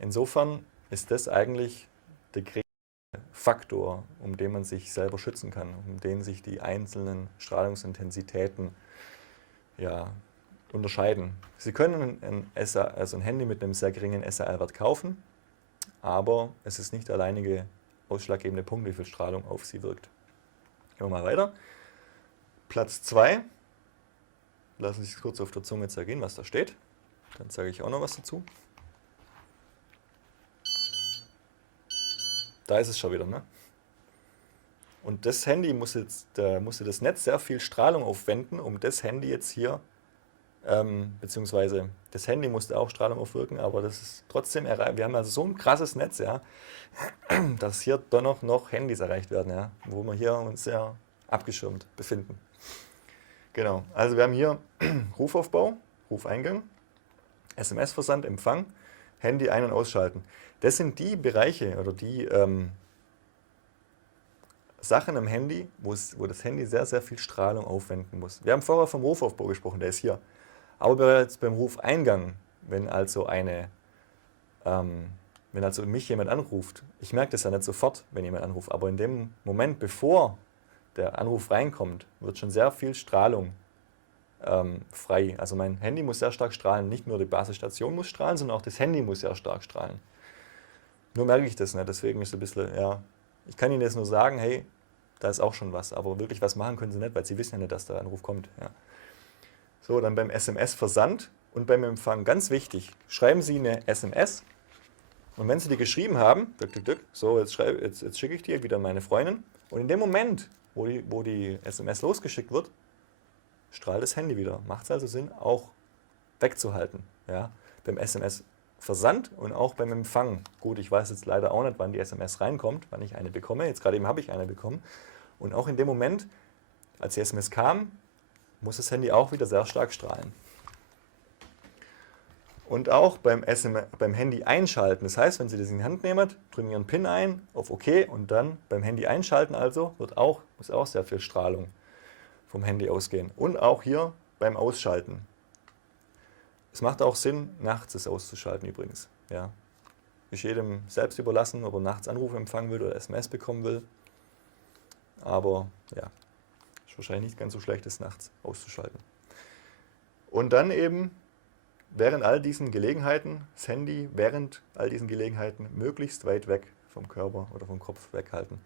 Insofern ist das eigentlich der geringste Faktor, um den man sich selber schützen kann, um den sich die einzelnen Strahlungsintensitäten unterscheiden. Sie können ein Handy mit einem sehr geringen SAR-Wert kaufen, aber es ist nicht der alleinige ausschlaggebende Punkt, wie viel Strahlung auf Sie wirkt. Gehen wir mal weiter. Platz 2. Lassen Sie sich kurz auf der Zunge zergehen, was da steht. Dann sage ich auch noch was dazu. Da ist es schon wieder, ne? Und das Handy musste das Netz sehr viel Strahlung aufwenden, um das Handy jetzt hier, beziehungsweise das Handy musste auch Strahlung aufwirken, aber das ist trotzdem erreicht. Wir haben also so ein krasses Netz, ja, dass hier dennoch noch Handys erreicht werden, ja, wo wir hier uns sehr abgeschirmt befinden. Genau, also wir haben hier Rufaufbau, Rufeingang, SMS-Versand, Empfang, Handy ein- und ausschalten. Das sind die Bereiche oder die Sachen am Handy, wo das Handy sehr, sehr viel Strahlung aufwenden muss. Wir haben vorher vom Rufaufbau gesprochen, der ist hier. Aber bereits beim Rufeingang, wenn also mich jemand anruft, ich merke das ja nicht sofort, wenn jemand anruft, aber in dem Moment, bevor der Anruf reinkommt, wird schon sehr viel Strahlung frei. Also mein Handy muss sehr stark strahlen. Nicht nur die Basisstation muss strahlen, sondern auch das Handy muss sehr stark strahlen. Nur merke ich das nicht, deswegen ist es ein bisschen, ja, ich kann Ihnen jetzt nur sagen, hey, da ist auch schon was, aber wirklich was machen können Sie nicht, weil Sie wissen ja nicht, dass der Anruf kommt. Ja. So, dann beim SMS-Versand und beim Empfang, ganz wichtig, schreiben Sie eine SMS und wenn Sie die geschrieben haben, so, jetzt schicke ich die wieder an meine Freundin und in dem Moment, wo die SMS losgeschickt wird, strahlt das Handy wieder. Macht es also Sinn, auch wegzuhalten. Ja? Beim SMS-Versand und auch beim Empfang. Gut, ich weiß jetzt leider auch nicht, wann die SMS reinkommt, wann ich eine bekomme. Jetzt gerade eben habe ich eine bekommen. Und auch in dem Moment, als die SMS kam, muss das Handy auch wieder sehr stark strahlen. Und auch beim Handy einschalten. Das heißt, wenn Sie das in die Hand nehmen, drücken Ihren PIN ein, auf OK und dann beim Handy einschalten also, muss auch sehr viel Strahlung vom Handy ausgehen. Und auch hier beim Ausschalten. Es macht auch Sinn, nachts es auszuschalten übrigens. Ja. Ist jedem selbst überlassen, ob er nachts Anrufe empfangen will oder SMS bekommen will. Aber ja, ist wahrscheinlich nicht ganz so schlecht, es nachts auszuschalten. Und dann eben während all diesen Gelegenheiten, das Handy während all diesen Gelegenheiten möglichst weit weg vom Körper oder vom Kopf weghalten.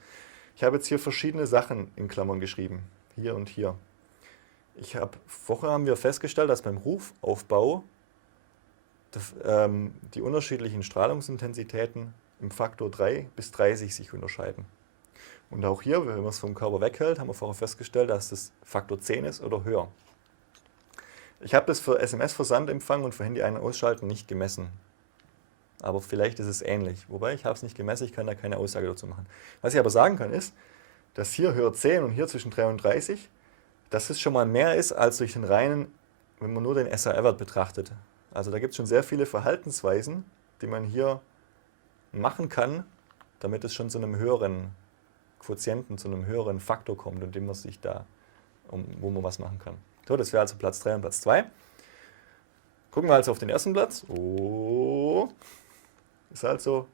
Ich habe jetzt hier verschiedene Sachen in Klammern geschrieben, hier und hier. Vorher haben wir festgestellt, dass beim Rufaufbau die unterschiedlichen Strahlungsintensitäten im Faktor 3 bis 30 sich unterscheiden. Und auch hier, wenn man es vom Körper weghält, haben wir vorher festgestellt, dass das Faktor 10 ist oder höher. Ich habe das für SMS-Versandempfang und für Handy ein- und ausschalten nicht gemessen. Aber vielleicht ist es ähnlich. Wobei, ich habe es nicht gemessen, ich kann da keine Aussage dazu machen. Was ich aber sagen kann, ist, dass hier höher 10 und hier zwischen 3 und 30, dass es schon mal mehr ist als durch den reinen, wenn man nur den SAR-Wert betrachtet. Also da gibt es schon sehr viele Verhaltensweisen, die man hier machen kann, damit es schon zu einem höheren Quotienten, zu einem höheren Faktor kommt, in dem man sich da, wo man was machen kann. So, das wäre also Platz 3 und Platz 2. Gucken wir also auf den ersten Platz. Oh, ist also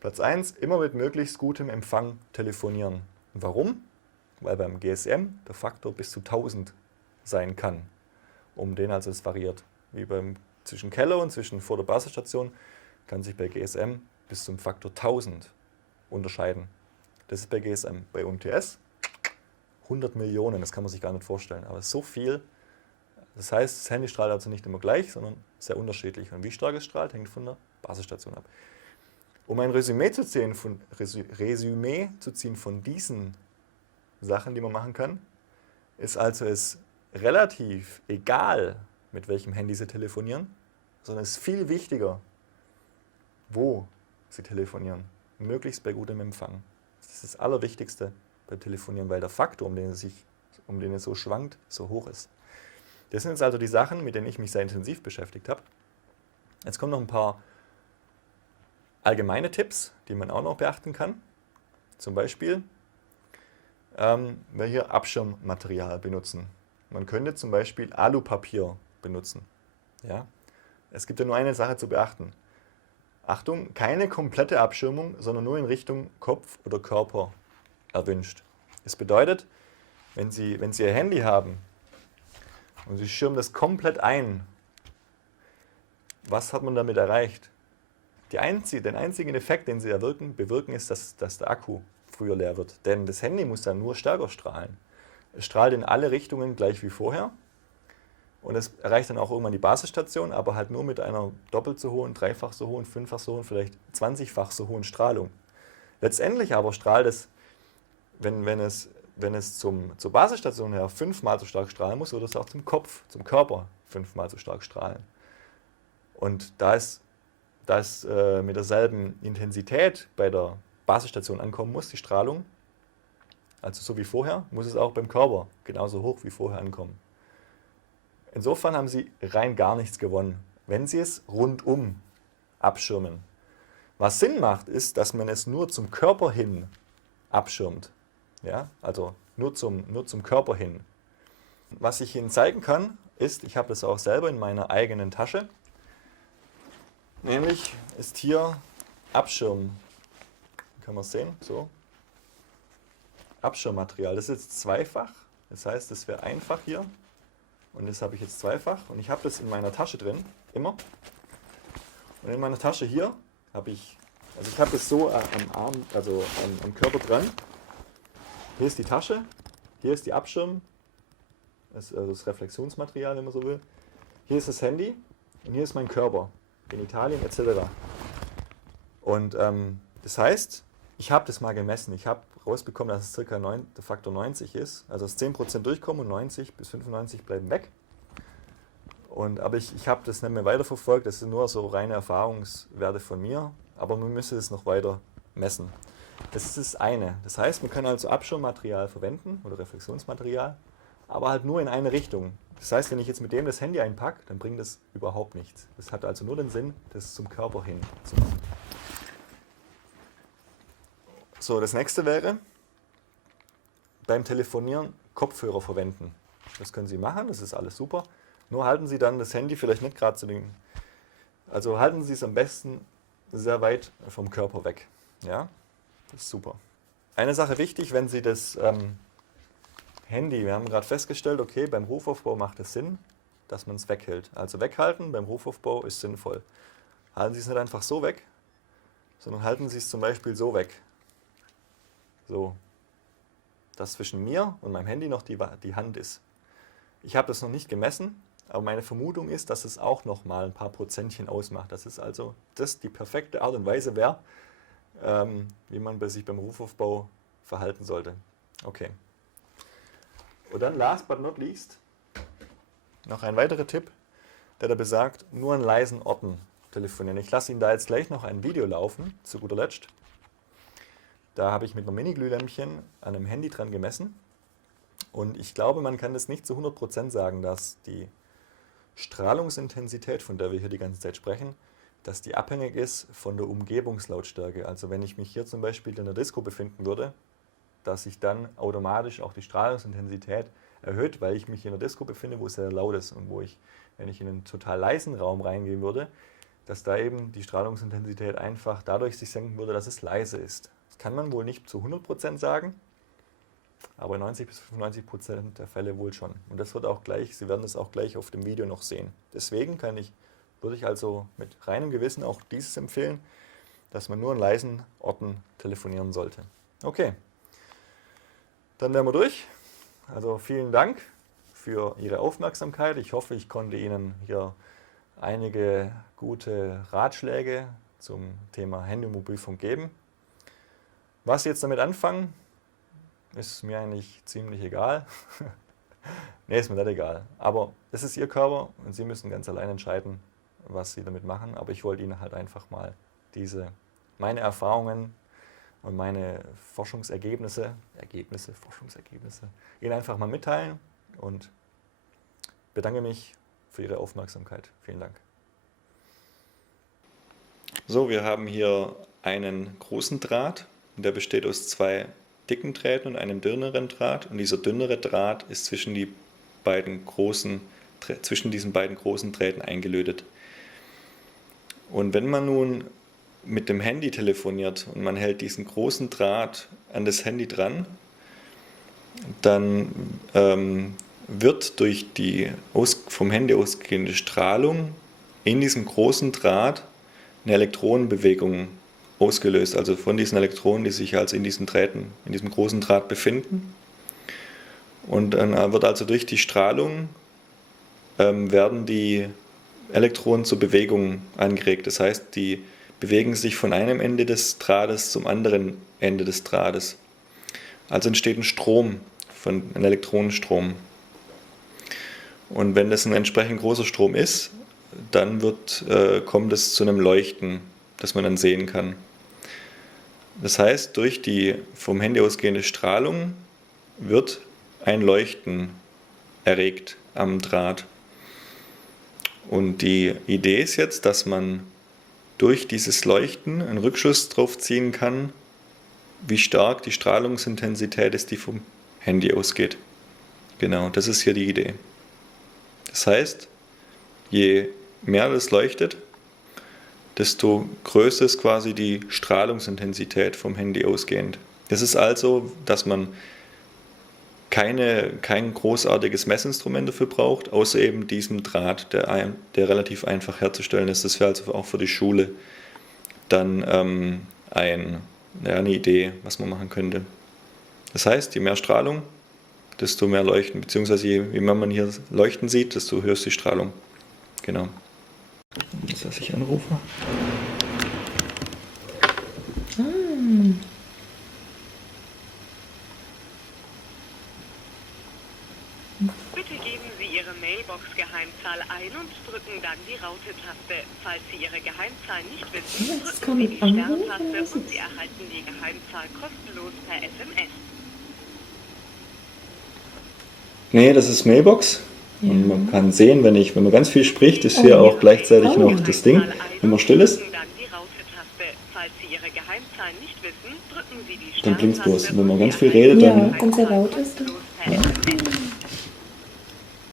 Platz 1, immer mit möglichst gutem Empfang telefonieren. Und warum? Weil beim GSM der Faktor bis zu 1000 sein kann. Also es variiert. Wie zwischen Keller und zwischen vor der Basisstation kann sich bei GSM bis zum Faktor 1000 unterscheiden. Das ist bei GSM. Bei UMTS 100 Millionen, das kann man sich gar nicht vorstellen. Aber so viel. Das heißt, das Handy strahlt also nicht immer gleich, sondern sehr unterschiedlich. Und wie stark es strahlt, hängt von der Basisstation ab. Um ein Resümee zu ziehen von diesen Sachen, die man machen kann, ist also es relativ egal, mit welchem Handy Sie telefonieren, sondern es ist viel wichtiger, wo Sie telefonieren. Möglichst bei gutem Empfang. Das ist das Allerwichtigste beim Telefonieren, weil der Faktor, um den es so schwankt, so hoch ist. Das sind jetzt also die Sachen, mit denen ich mich sehr intensiv beschäftigt habe. Jetzt kommen noch ein paar allgemeine Tipps, die man auch noch beachten kann. Zum Beispiel, wir hier Abschirmmaterial benutzen. Man könnte zum Beispiel Alupapier benutzen. Ja? Es gibt ja nur eine Sache zu beachten. Achtung, keine komplette Abschirmung, sondern nur in Richtung Kopf oder Körper erwünscht. Das bedeutet, wenn Sie Ihr Handy haben und Sie schirmen das komplett ein, was hat man damit erreicht? Den einzigen Effekt, den Sie bewirken, ist, dass der Akku früher leer wird. Denn das Handy muss dann nur stärker strahlen. Es strahlt in alle Richtungen gleich wie vorher. Und es erreicht dann auch irgendwann die Basisstation, aber halt nur mit einer doppelt so hohen, dreifach so hohen, fünffach so hohen, vielleicht 20-fach so hohen Strahlung. Letztendlich aber strahlt es, wenn es zur Basisstation her 5-mal so stark strahlen muss, würde es auch zum Körper 5-mal so stark strahlen. Und da es mit derselben Intensität bei der Basisstation ankommen muss, die Strahlung, also so wie vorher, muss es auch beim Körper genauso hoch wie vorher ankommen. Insofern haben Sie rein gar nichts gewonnen, wenn Sie es rundum abschirmen. Was Sinn macht, ist, dass man es nur zum Körper hin abschirmt. Ja? Also nur zum Körper hin. Was ich Ihnen zeigen kann, ist, ich habe das auch selber in meiner eigenen Tasche, nämlich ist hier Abschirm, kann man sehen, so, Abschirmmaterial. Das ist jetzt zweifach, das heißt, das wäre einfach hier. Und das habe ich jetzt zweifach und ich habe das in meiner Tasche drin, immer. Und in meiner Tasche hier habe ich das so am Arm, also am Körper dran. Hier ist die Tasche, hier ist die Abschirm, das Reflexionsmaterial, wenn man so will. Hier ist das Handy und hier ist mein Körper, Genitalien etc. Und das heißt, ich habe das mal gemessen. Ich habe rausbekommen, dass es ca. der Faktor 90 ist. Also dass 10% durchkommen und 90 bis 95 bleiben weg. Aber ich habe das nicht mehr weiterverfolgt. Das sind nur so reine Erfahrungswerte von mir. Aber man müsste es noch weiter messen. Das ist das eine. Das heißt, man kann also Abschirmmaterial verwenden oder Reflexionsmaterial, aber halt nur in eine Richtung. Das heißt, wenn ich jetzt mit dem das Handy einpacke, dann bringt das überhaupt nichts. Das hat also nur den Sinn, das zum Körper hin zu machen. So, das nächste wäre, beim Telefonieren Kopfhörer verwenden. Das können Sie machen, das ist alles super. Nur halten Sie dann das Handy vielleicht nicht gerade also halten Sie es am besten sehr weit vom Körper weg. Ja, das ist super. Eine Sache wichtig, wenn Sie das Handy, wir haben gerade festgestellt, okay, beim Rufaufbau macht es Sinn, dass man es weghält. Also weghalten beim Rufaufbau ist sinnvoll. Halten Sie es nicht einfach so weg, sondern halten Sie es zum Beispiel so weg. So, dass zwischen mir und meinem Handy noch die Hand ist. Ich habe das noch nicht gemessen, aber meine Vermutung ist, dass es auch noch mal ein paar Prozentchen ausmacht. Das ist also die perfekte Art und Weise wäre, wie man sich beim Rufaufbau verhalten sollte. Okay. Und dann last but not least noch ein weiterer Tipp, der da besagt, nur an leisen Orten telefonieren. Ich lasse Ihnen da jetzt gleich noch ein Video laufen, zu guter Letzt. Da habe ich mit einem Mini-Glühlämpchen an einem Handy dran gemessen. Und ich glaube, man kann das nicht zu 100% sagen, dass die Strahlungsintensität, von der wir hier die ganze Zeit sprechen, dass die abhängig ist von der Umgebungslautstärke. Also wenn ich mich hier zum Beispiel in der Disco befinden würde, dass sich dann automatisch auch die Strahlungsintensität erhöht, weil ich mich in der Disco befinde, wo es sehr laut ist und wo ich, wenn ich in einen total leisen Raum reingehen würde, dass da eben die Strahlungsintensität einfach dadurch sich senken würde, dass es leise ist. Das kann man wohl nicht zu 100% sagen, aber 90 bis 95% der Fälle wohl schon. Und das wird auch gleich, Sie werden das auch gleich auf dem Video noch sehen. Deswegen würde ich also mit reinem Gewissen auch dieses empfehlen, dass man nur an leisen Orten telefonieren sollte. Okay, dann wären wir durch. Also vielen Dank für Ihre Aufmerksamkeit. Ich hoffe, ich konnte Ihnen hier einige gute Ratschläge zum Thema Handy- und Mobilfunk geben. Was Sie jetzt damit anfangen, ist mir eigentlich ziemlich egal. Nee, ist mir nicht egal. Aber es ist Ihr Körper und Sie müssen ganz allein entscheiden, was Sie damit machen. Aber ich wollte Ihnen halt einfach mal meine Erfahrungen und meine Forschungsergebnisse, Ihnen einfach mal mitteilen und bedanke mich für Ihre Aufmerksamkeit. Vielen Dank. So, wir haben hier einen großen Draht, der besteht aus 2 dicken Drähten und einem dünneren Draht. Und dieser dünnere Draht ist zwischen diesen beiden großen Drähten eingelötet. Und wenn man nun mit dem Handy telefoniert und man hält diesen großen Draht an das Handy dran, dann wird durch die vom Handy ausgehende Strahlung in diesem großen Draht eine Elektronenbewegung ausgelöst, also von diesen Elektronen, die sich also in diesem großen Draht befinden. Und dann wird also durch die Strahlung werden die Elektronen zur Bewegung angeregt. Das heißt, die bewegen sich von einem Ende des Drahtes zum anderen Ende des Drahtes. Also entsteht ein Elektronenstrom. Und wenn das ein entsprechend großer Strom ist, dann kommt es zu einem Leuchten, das man dann sehen kann. Das heißt, durch die vom Handy ausgehende Strahlung wird ein Leuchten erregt am Draht. Und die Idee ist jetzt, dass man durch dieses Leuchten einen Rückschluss drauf ziehen kann, wie stark die Strahlungsintensität ist, die vom Handy ausgeht. Genau, das ist hier die Idee. Das heißt, je mehr das leuchtet, desto größer ist quasi die Strahlungsintensität vom Handy ausgehend. Das ist also, dass man kein großartiges Messinstrument dafür braucht, außer eben diesem Draht, der relativ einfach herzustellen ist. Das wäre also auch für die Schule dann eine Idee, was man machen könnte. Das heißt, je mehr Strahlung, desto mehr Leuchten, beziehungsweise je mehr man hier Leuchten sieht, desto höher ist die Strahlung. Genau. Jetzt lasse ich anrufen. Bitte geben Sie Ihre Mailbox-Geheimzahl ein und drücken dann die Raute-Taste. Falls Sie Ihre Geheimzahl nicht wissen, drücken Sie die Stern-Taste und Sie erhalten die Geheimzahl kostenlos per SMS. Nee, das ist Mailbox. Und man kann sehen, wenn man ganz viel spricht, ist hier auch gleichzeitig noch das Ding, wenn man still ist. Dann blinkt es bloß. Und wenn man ganz viel redet, dann... Ja, und sehr laut ist. Ja.